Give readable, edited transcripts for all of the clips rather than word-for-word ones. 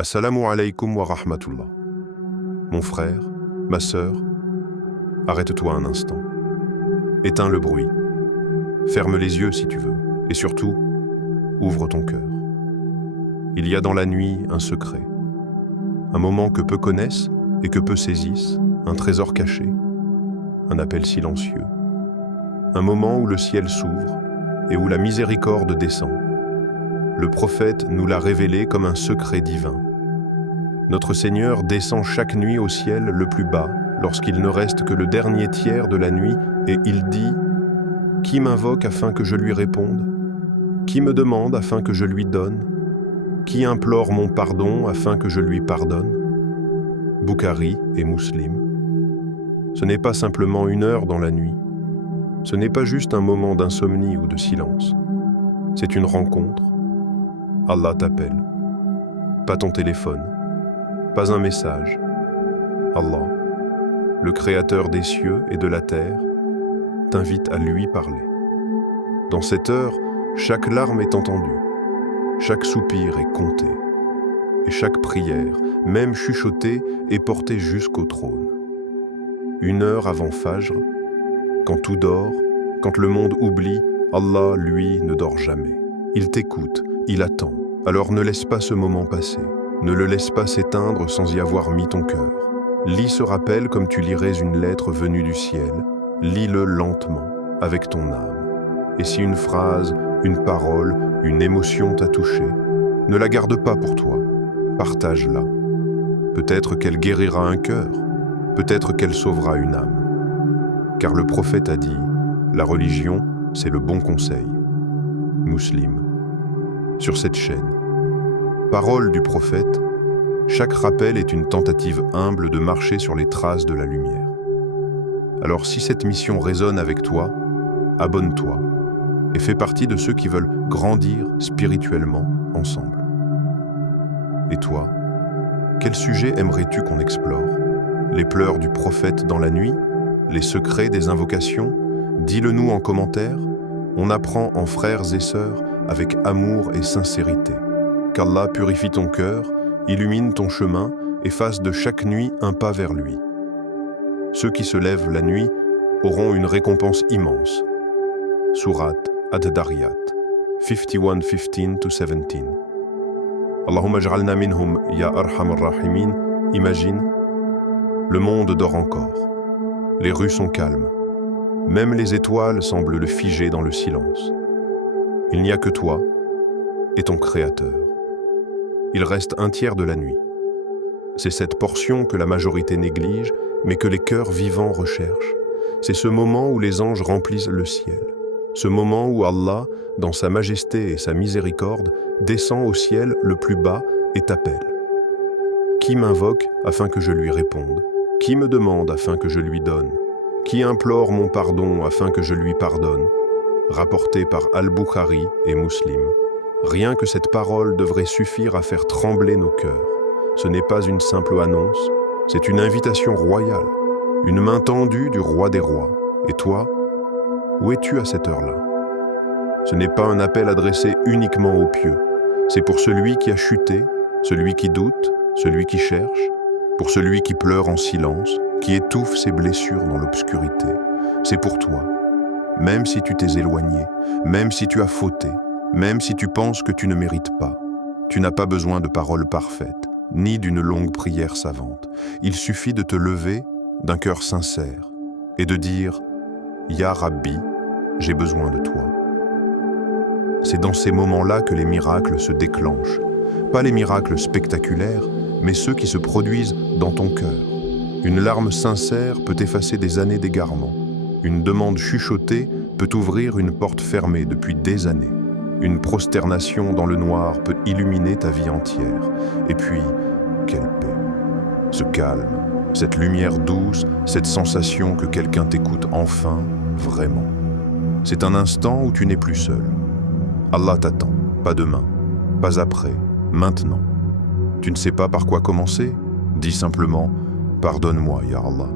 Assalamu alaykum wa rahmatullah. Mon frère, ma sœur, arrête-toi un instant. Éteins le bruit. Ferme les yeux si tu veux. Et surtout, ouvre ton cœur. Il y a dans la nuit un secret. Un moment que peu connaissent et que peu saisissent. Un trésor caché. Un appel silencieux. Un moment où le ciel s'ouvre et où la miséricorde descend. Le prophète nous l'a révélé comme un secret divin. Notre Seigneur descend chaque nuit au ciel le plus bas, lorsqu'il ne reste que le dernier tiers de la nuit, et il dit « Qui m'invoque afin que je lui réponde? Qui me demande afin que je lui donne? Qui implore mon pardon afin que je lui pardonne ?» Bukhari et Muslim. Ce n'est pas simplement une heure dans la nuit. Ce n'est pas juste un moment d'insomnie ou de silence. C'est une rencontre. Allah t'appelle. Pas ton téléphone. Pas un message. Allah, le créateur des cieux et de la terre, t'invite à lui parler. Dans cette heure, chaque larme est entendue, chaque soupir est compté, et chaque prière, même chuchotée, est portée jusqu'au trône. Une heure avant Fajr, quand tout dort, quand le monde oublie, Allah, lui, ne dort jamais. Il t'écoute, il attend. Alors ne laisse pas ce moment passer. Ne le laisse pas s'éteindre sans y avoir mis ton cœur. Lis ce rappel comme tu lirais une lettre venue du ciel. Lis-le lentement, avec ton âme. Et si une phrase, une parole, une émotion t'a touché, ne la garde pas pour toi. Partage-la. Peut-être qu'elle guérira un cœur. Peut-être qu'elle sauvera une âme. Car le prophète a dit, la religion, c'est le bon conseil. Muslim. Sur cette chaîne. Parole du prophète, chaque rappel est une tentative humble de marcher sur les traces de la lumière. Alors si cette mission résonne avec toi, abonne-toi et fais partie de ceux qui veulent grandir spirituellement ensemble. Et toi, quel sujet aimerais-tu qu'on explore? Les pleurs du prophète dans la nuit? Les secrets des invocations? Dis-le nous en commentaire. On apprend en frères et sœurs avec amour et sincérité. Qu'Allah purifie ton cœur, illumine ton chemin et fasse de chaque nuit un pas vers lui. Ceux qui se lèvent la nuit auront une récompense immense. Surat Ad-Dariyat 51:15-17. Allahumma j'alna minhum ya arhamar rahimin. Imagine, le monde dort encore. Les rues sont calmes. Même les étoiles semblent le figer dans le silence. Il n'y a que toi et ton Créateur. Il reste un tiers de la nuit. C'est cette portion que la majorité néglige, mais que les cœurs vivants recherchent. C'est ce moment où les anges remplissent le ciel. Ce moment où Allah, dans sa majesté et sa miséricorde, descend au ciel le plus bas et t'appelle. Qui m'invoque afin que je lui réponde? Qui me demande afin que je lui donne? Qui implore mon pardon afin que je lui pardonne? Rapporté par Al-Bukhari et Muslim. Rien que cette parole devrait suffire à faire trembler nos cœurs. Ce n'est pas une simple annonce, c'est une invitation royale, une main tendue du roi des rois. Et toi, où es-tu à cette heure-là? Ce n'est pas un appel adressé uniquement aux pieux, c'est pour celui qui a chuté, celui qui doute, celui qui cherche, pour celui qui pleure en silence, qui étouffe ses blessures dans l'obscurité. C'est pour toi, même si tu t'es éloigné, même si tu as fauté, même si tu penses que tu ne mérites pas. Tu n'as pas besoin de paroles parfaites, ni d'une longue prière savante. Il suffit de te lever d'un cœur sincère et de dire « Ya Rabbi, j'ai besoin de toi ». C'est dans ces moments-là que les miracles se déclenchent. Pas les miracles spectaculaires, mais ceux qui se produisent dans ton cœur. Une larme sincère peut effacer des années d'égarement. Une demande chuchotée peut ouvrir une porte fermée depuis des années. Une prosternation dans le noir peut illuminer ta vie entière. Et puis, quelle paix, ce calme, cette lumière douce, cette sensation que quelqu'un t'écoute enfin, vraiment. C'est un instant où tu n'es plus seul. Allah t'attend, pas demain, pas après, maintenant. Tu ne sais pas par quoi commencer? Dis simplement « Pardonne-moi, Ya Allah.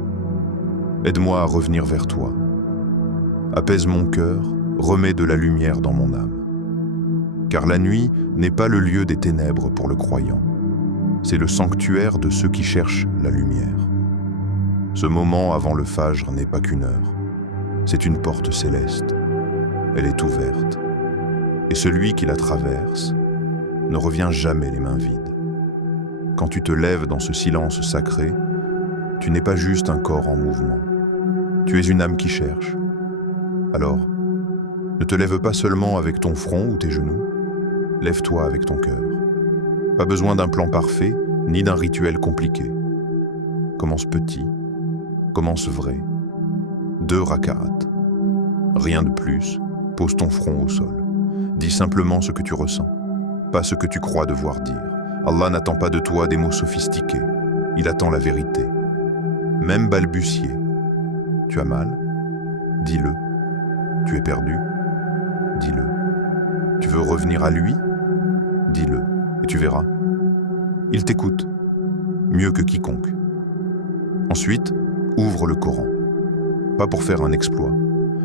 Aide-moi à revenir vers toi. Apaise mon cœur, remets de la lumière dans mon âme. » Car la nuit n'est pas le lieu des ténèbres pour le croyant. C'est le sanctuaire de ceux qui cherchent la lumière. Ce moment avant le Fajr n'est pas qu'une heure. C'est une porte céleste. Elle est ouverte. Et celui qui la traverse ne revient jamais les mains vides. Quand tu te lèves dans ce silence sacré, tu n'es pas juste un corps en mouvement. Tu es une âme qui cherche. Alors, ne te lève pas seulement avec ton front ou tes genoux, lève-toi avec ton cœur. Pas besoin d'un plan parfait, ni d'un rituel compliqué. Commence petit, commence vrai. 2 raka'at. Rien de plus, pose ton front au sol. Dis simplement ce que tu ressens, pas ce que tu crois devoir dire. Allah n'attend pas de toi des mots sophistiqués, il attend la vérité. Même balbutier. Tu as mal? Dis-le. Tu es perdu? Dis-le. Tu veux revenir à lui? Dis-le, et tu verras. Il t'écoute, mieux que quiconque. Ensuite, ouvre le Coran. Pas pour faire un exploit,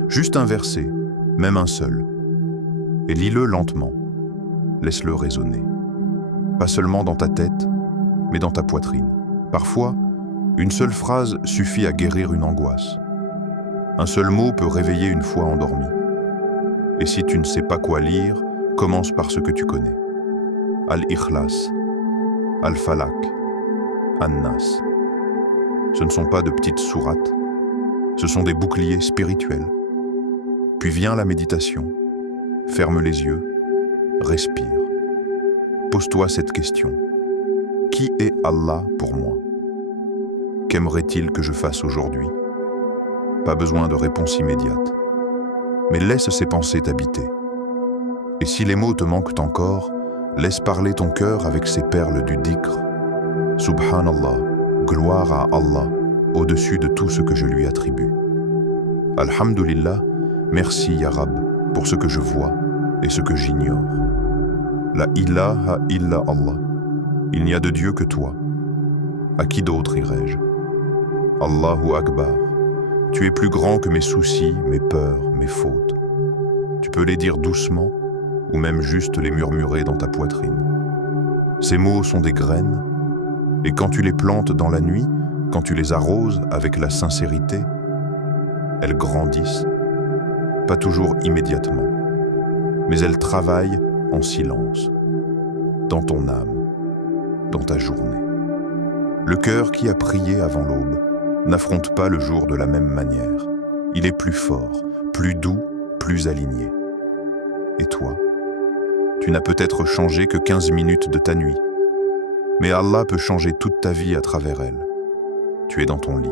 juste un verset, même un seul. Et lis-le lentement. Laisse-le résonner. Pas seulement dans ta tête, mais dans ta poitrine. Parfois, une seule phrase suffit à guérir une angoisse. Un seul mot peut réveiller une foi endormie. Et si tu ne sais pas quoi lire, commence par ce que tu connais. Al-Ikhlas, Al-Falak, An-Nas. Ce ne sont pas de petites sourates, ce sont des boucliers spirituels. Puis vient la méditation. Ferme les yeux, respire. Pose-toi cette question. Qui est Allah pour moi? Qu'aimerait-il que je fasse aujourd'hui? Pas besoin de réponse immédiate. Mais laisse ces pensées t'habiter. Et si les mots te manquent encore, laisse parler ton cœur avec ces perles du dhikr. Subhanallah, gloire à Allah, au-dessus de tout ce que je lui attribue. Alhamdulillah, merci Ya Rab, pour ce que je vois et ce que j'ignore. La ilaha illa Allah. Il n'y a de Dieu que toi. À qui d'autre irai-je? Allahu Akbar. Tu es plus grand que mes soucis, mes peurs, mes fautes. Tu peux les dire doucement ou même juste les murmurer dans ta poitrine. Ces mots sont des graines et quand tu les plantes dans la nuit, quand tu les arroses avec la sincérité, elles grandissent, pas toujours immédiatement, mais elles travaillent en silence, dans ton âme, dans ta journée. Le cœur qui a prié avant l'aube n'affronte pas le jour de la même manière. Il est plus fort, plus doux, plus aligné. Et toi, tu n'as peut-être changé que 15 minutes de ta nuit, mais Allah peut changer toute ta vie à travers elle. Tu es dans ton lit,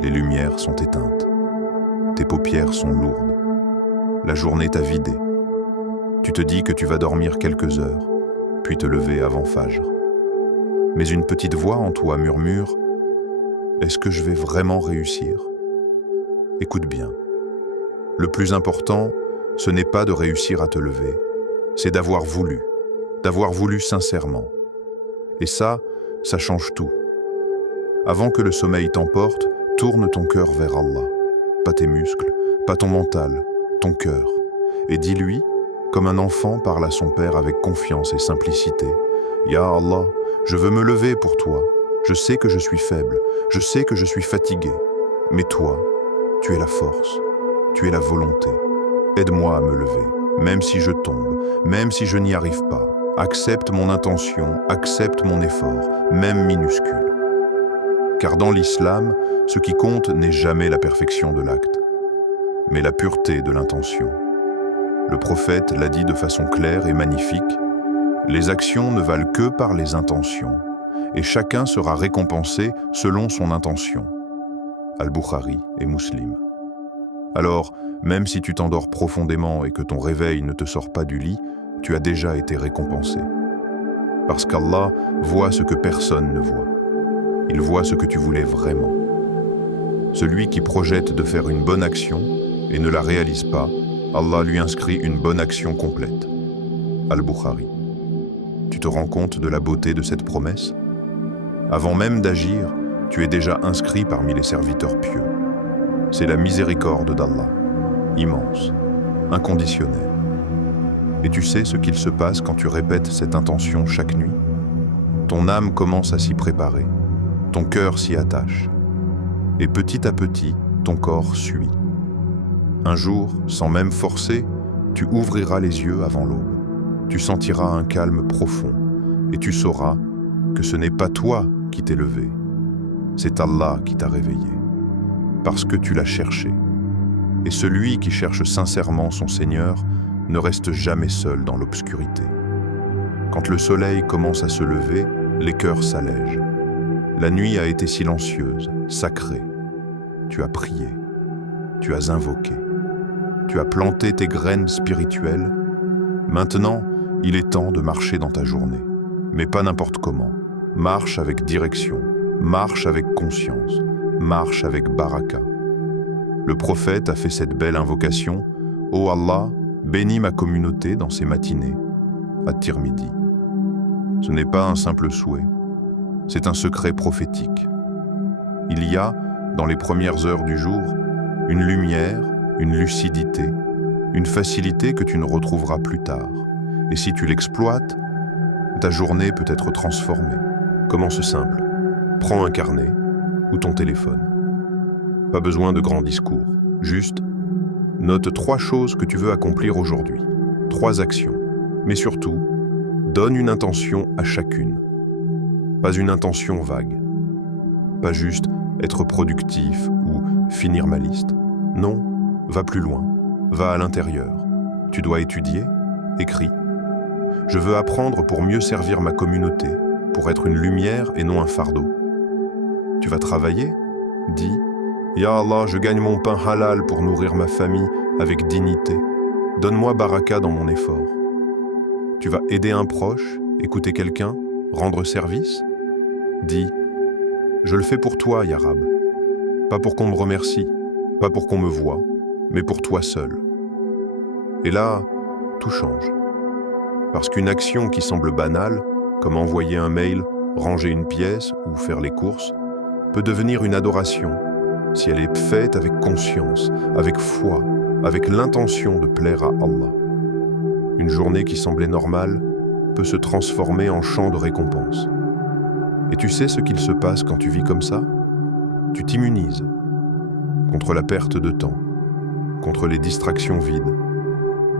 les lumières sont éteintes, tes paupières sont lourdes, la journée t'a vidé. Tu te dis que tu vas dormir quelques heures, puis te lever avant Fajr. Mais une petite voix en toi murmure « Est-ce que je vais vraiment réussir ?» Écoute bien. Le plus important, ce n'est pas de réussir à te lever, c'est d'avoir voulu sincèrement. Et ça change tout. Avant que le sommeil t'emporte, tourne ton cœur vers Allah. Pas tes muscles, pas ton mental, ton cœur. Et dis-lui, comme un enfant parle à son père avec confiance et simplicité, « Ya Allah, je veux me lever pour toi. Je sais que je suis faible, je sais que je suis fatigué. Mais toi, tu es la force, tu es la volonté. Aide-moi à me lever, même si je tombe, même si je n'y arrive pas. Accepte mon intention, accepte mon effort, même minuscule. » Car dans l'islam, ce qui compte n'est jamais la perfection de l'acte, mais la pureté de l'intention. Le prophète l'a dit de façon claire et magnifique, « Les actions ne valent que par les intentions, et chacun sera récompensé selon son intention. » Al-Bukhari et Muslim. Alors, même si tu t'endors profondément et que ton réveil ne te sort pas du lit, tu as déjà été récompensé. Parce qu'Allah voit ce que personne ne voit. Il voit ce que tu voulais vraiment. Celui qui projette de faire une bonne action et ne la réalise pas, Allah lui inscrit une bonne action complète. Al-Bukhari. Tu te rends compte de la beauté de cette promesse? Avant même d'agir, tu es déjà inscrit parmi les serviteurs pieux. C'est la miséricorde d'Allah, immense, inconditionnelle. Et tu sais ce qu'il se passe quand tu répètes cette intention chaque nuit? Ton âme commence à s'y préparer, ton cœur s'y attache, et petit à petit, ton corps suit. Un jour, sans même forcer, tu ouvriras les yeux avant l'aube. Tu sentiras un calme profond, et tu sauras que ce n'est pas toi qui t'es levé, c'est Allah qui t'a réveillé, parce que tu l'as cherché. Et celui qui cherche sincèrement son Seigneur ne reste jamais seul dans l'obscurité. Quand le soleil commence à se lever, les cœurs s'allègent. La nuit a été silencieuse, sacrée. Tu as prié, tu as invoqué, tu as planté tes graines spirituelles. Maintenant, il est temps de marcher dans ta journée, mais pas n'importe comment. Marche avec direction, marche avec conscience, marche avec baraka. Le prophète a fait cette belle invocation « Ô Allah, bénis ma communauté dans ces matinées » à Tirmidhi. Ce n'est pas un simple souhait, c'est un secret prophétique. Il y a, dans les premières heures du jour, une lumière, une lucidité, une facilité que tu ne retrouveras plus tard. Et si tu l'exploites, ta journée peut être transformée. Commence simple. Prends un carnet ou ton téléphone. Pas besoin de grands discours. Juste, note 3 choses que tu veux accomplir aujourd'hui. 3 actions. Mais surtout, donne une intention à chacune. Pas une intention vague. Pas juste être productif ou finir ma liste. Non, va plus loin. Va à l'intérieur. Tu dois étudier, écris. Je veux apprendre pour mieux servir ma communauté, pour être une lumière et non un fardeau. Tu vas travailler? Dis, Ya Allah, je gagne mon pain halal pour nourrir ma famille avec dignité. Donne-moi baraka dans mon effort. Tu vas aider un proche, écouter quelqu'un, rendre service? Dis, je le fais pour toi, Ya Rab. Pas pour qu'on me remercie, pas pour qu'on me voie, mais pour toi seul. Et là, tout change. Parce qu'une action qui semble banale, comme envoyer un mail, ranger une pièce ou faire les courses, peut devenir une adoration si elle est faite avec conscience, avec foi, avec l'intention de plaire à Allah. Une journée qui semblait normale peut se transformer en champ de récompense. Et tu sais ce qu'il se passe quand tu vis comme ça? Tu t'immunises contre la perte de temps, contre les distractions vides,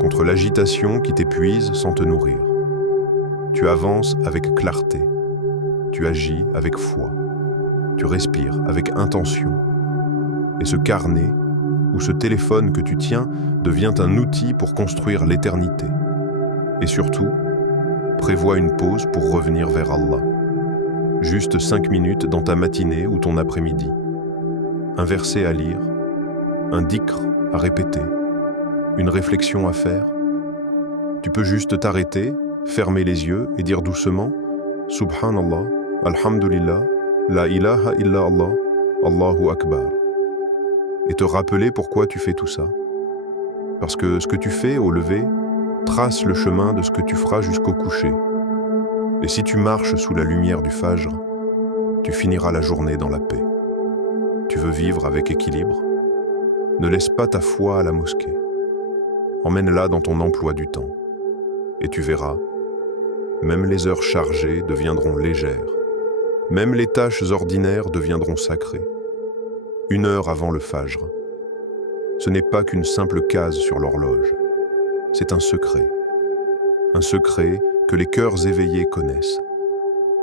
contre l'agitation qui t'épuise sans te nourrir. Tu avances avec clarté, tu agis avec foi, tu respires avec intention. Et ce carnet ou ce téléphone que tu tiens devient un outil pour construire l'éternité. Et surtout, prévois une pause pour revenir vers Allah. Juste 5 minutes dans ta matinée ou ton après-midi. Un verset à lire, un dhikr à répéter, une réflexion à faire. Tu peux juste t'arrêter, fermer les yeux et dire doucement « Subhanallah, Alhamdulillah, La ilaha illa Allah, Allahu Akbar » et te rappeler pourquoi tu fais tout ça. Parce que ce que tu fais au lever trace le chemin de ce que tu feras jusqu'au coucher. Et si tu marches sous la lumière du Fajr, tu finiras la journée dans la paix. Tu veux vivre avec équilibre? Ne laisse pas ta foi à la mosquée. Emmène-la dans ton emploi du temps. Et tu verras, même les heures chargées deviendront légères. Même les tâches ordinaires deviendront sacrées. 1 heure avant le Fajr. Ce n'est pas qu'une simple case sur l'horloge. C'est un secret. Un secret que les cœurs éveillés connaissent.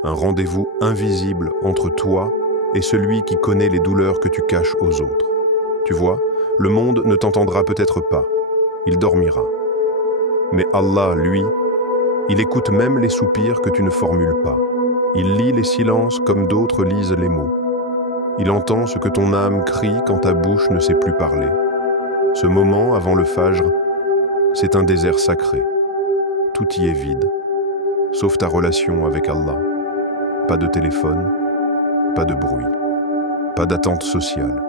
Un rendez-vous invisible entre toi et celui qui connaît les douleurs que tu caches aux autres. Tu vois, le monde ne t'entendra peut-être pas. Il dormira. Mais Allah, lui, il écoute même les soupirs que tu ne formules pas. Il lit les silences comme d'autres lisent les mots. Il entend ce que ton âme crie quand ta bouche ne sait plus parler. Ce moment avant le Fajr, c'est un désert sacré. Tout y est vide, sauf ta relation avec Allah. Pas de téléphone, pas de bruit, pas d'attente sociale.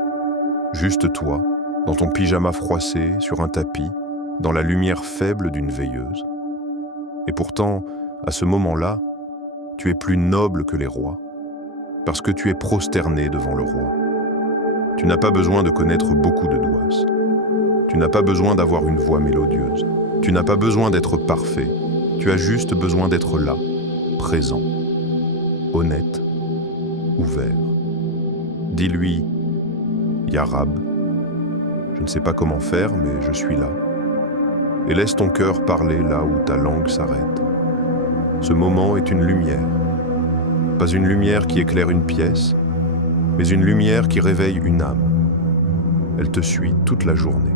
Juste toi, dans ton pyjama froissé, sur un tapis, dans la lumière faible d'une veilleuse. Et pourtant, à ce moment-là, tu es plus noble que les rois, parce que tu es prosterné devant le roi. Tu n'as pas besoin de connaître beaucoup de douas. Tu n'as pas besoin d'avoir une voix mélodieuse. Tu n'as pas besoin d'être parfait. Tu as juste besoin d'être là, présent. honnête, ouvert. Dis-lui, Ya Rab, je ne sais pas comment faire, mais je suis là. Et laisse ton cœur parler là où ta langue s'arrête. Ce moment est une lumière. Pas une lumière qui éclaire une pièce, mais une lumière qui réveille une âme. Elle te suit toute la journée.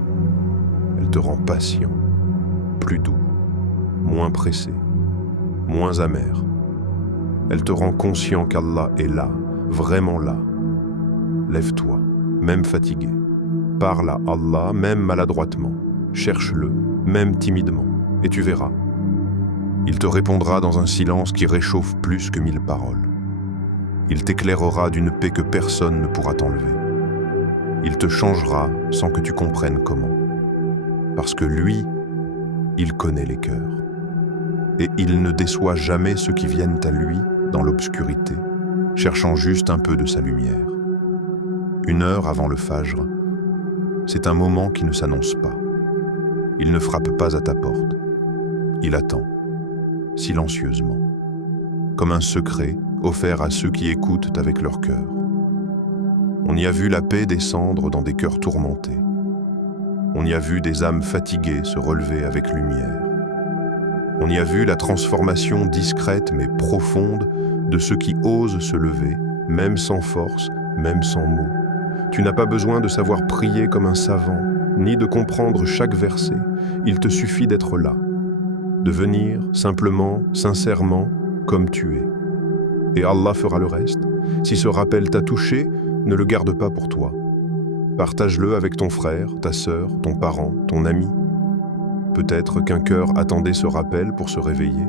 Elle te rend patient, plus doux, moins pressé, moins amer. Elle te rend conscient qu'Allah est là, vraiment là. Lève-toi, même fatigué. Parle à Allah, même maladroitement. Cherche-le, même timidement, et tu verras. Il te répondra dans un silence qui réchauffe plus que 1000 paroles. Il t'éclairera d'une paix que personne ne pourra t'enlever. Il te changera sans que tu comprennes comment. Parce que lui, il connaît les cœurs. Et il ne déçoit jamais ceux qui viennent à lui dans l'obscurité, cherchant juste un peu de sa lumière. 1 heure avant le Fajr, c'est un moment qui ne s'annonce pas. Il ne frappe pas à ta porte. Il attend, silencieusement, comme un secret offert à ceux qui écoutent avec leur cœur. On y a vu la paix descendre dans des cœurs tourmentés. On y a vu des âmes fatiguées se relever avec lumière. On y a vu la transformation discrète mais profonde de ceux qui osent se lever, même sans force, même sans mots. Tu n'as pas besoin de savoir prier comme un savant, ni de comprendre chaque verset. Il te suffit d'être là, de venir simplement, sincèrement, comme tu es. Et Allah fera le reste. Si ce rappel t'a touché, ne le garde pas pour toi. Partage-le avec ton frère, ta sœur, ton parent, ton ami. Peut-être qu'un cœur attendait ce rappel pour se réveiller.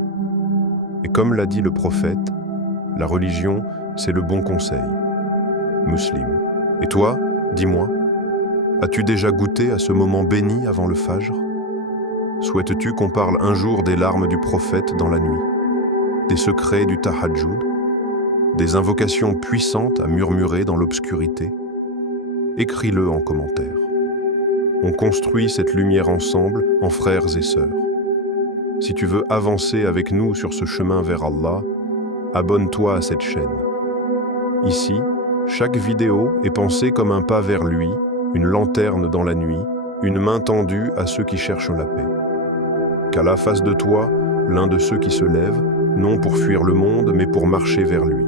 Et comme l'a dit le prophète, la religion, c'est le bon conseil. Muslim. Et toi, dis-moi, as-tu déjà goûté à ce moment béni avant le Fajr? Souhaites-tu qu'on parle un jour des larmes du prophète dans la nuit, des secrets du tahajjud, des invocations puissantes à murmurer dans l'obscurité? Écris-le en commentaire. On construit cette lumière ensemble en frères et sœurs. Si tu veux avancer avec nous sur ce chemin vers Allah, abonne-toi à cette chaîne. Ici, chaque vidéo est pensée comme un pas vers lui, une lanterne dans la nuit, une main tendue à ceux qui cherchent la paix. Qu'Allah fasse de toi l'un de ceux qui se lèvent, non pour fuir le monde, mais pour marcher vers lui.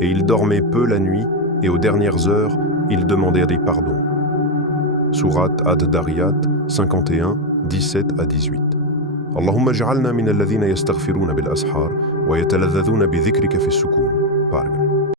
Et il dormait peu la nuit, et aux dernières heures, il demandait des pardons. Sourate Ad-Dariyat 51, 17 à 18. Allahumma ja'alna min alladhina yastaghfiruna bil ashar wa yatalazzadhuna bi dhikrika fi as-sukun.